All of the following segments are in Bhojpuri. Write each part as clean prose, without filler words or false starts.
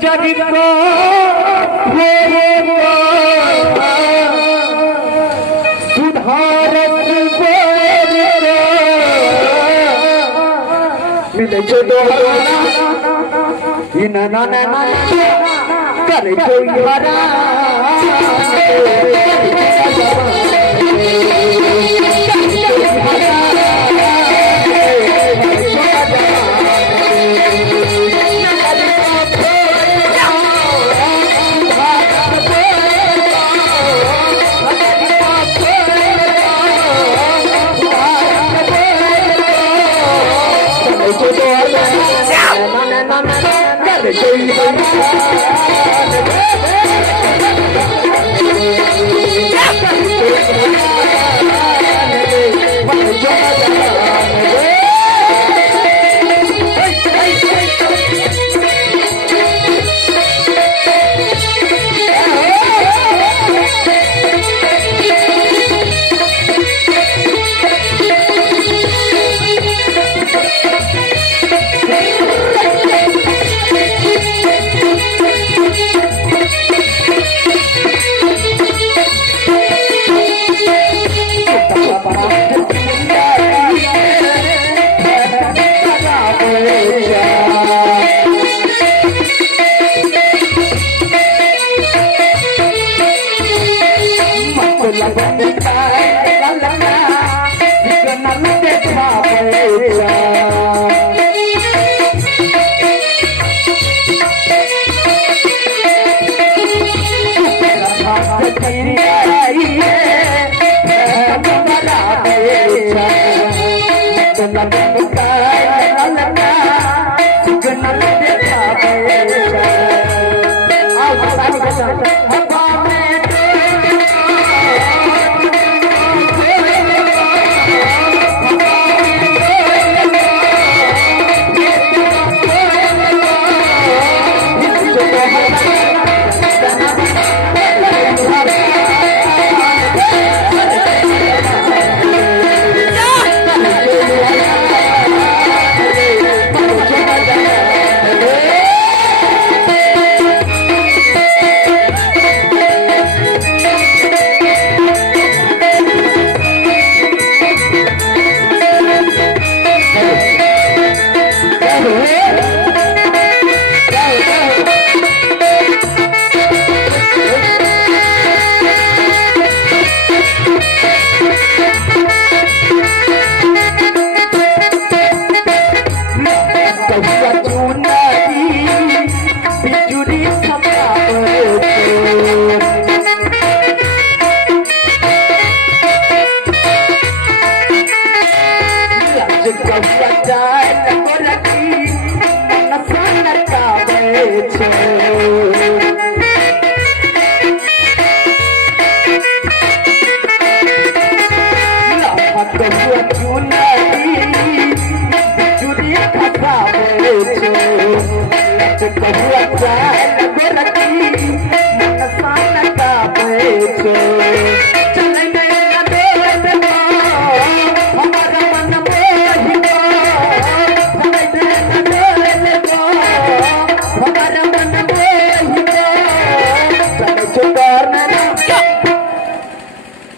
जग को सुधारत मिले जो दोहराना ना ना ना ना करे कोई हरा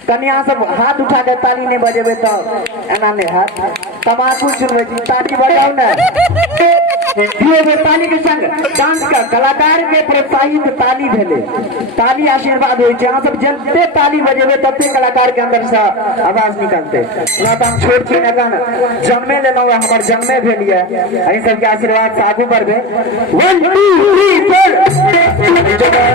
कन्या सब हाथ उठा के ताली नहीं बजेबे तो एना नहीं हाथ तमाकू सुनबे छी ताली बजाओ ना दियो बे ताली के संग डांस का कलाकार के प्रोत्साहित ताली भेले ताली आशीर्वाद होय छै अहाँ सब जते ताली बजेबे तते कलाकार के अंदर से आवाज निकलते ना तो हम छोड़ छी ना गाना जन्मे लेलौ हमर जन्मे भेलिए अहि सब के आशीर्वाद से आगू बढ़बे 1 2 3 4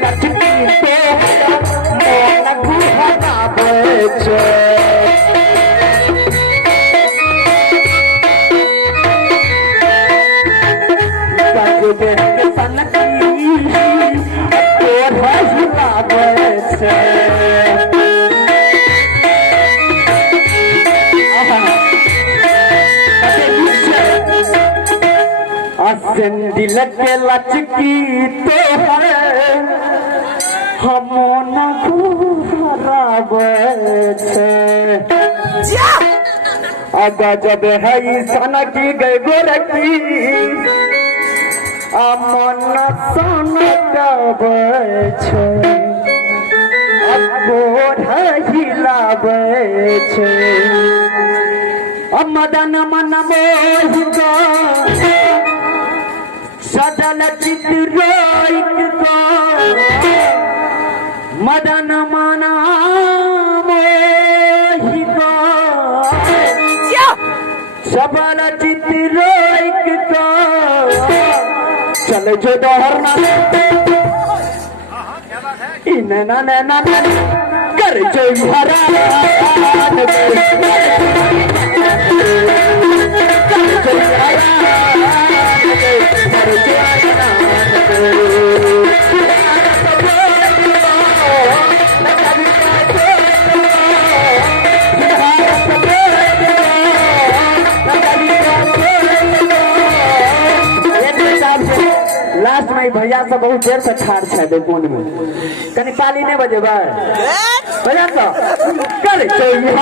Let's go. लगे लचकी तो है हम न खराब अगा जब है सन की गए गोरखी अमन सन कब हिलाब मदन मन मोहित सदल चित मदन मना मोहित सबल चित चल जो दोहरना इन ना कर जो हरा लास्ट में भैया सब बहुत देर से ठाड़ छे कोन में कनी ताली नहीं बजे भैया सब कर चोरी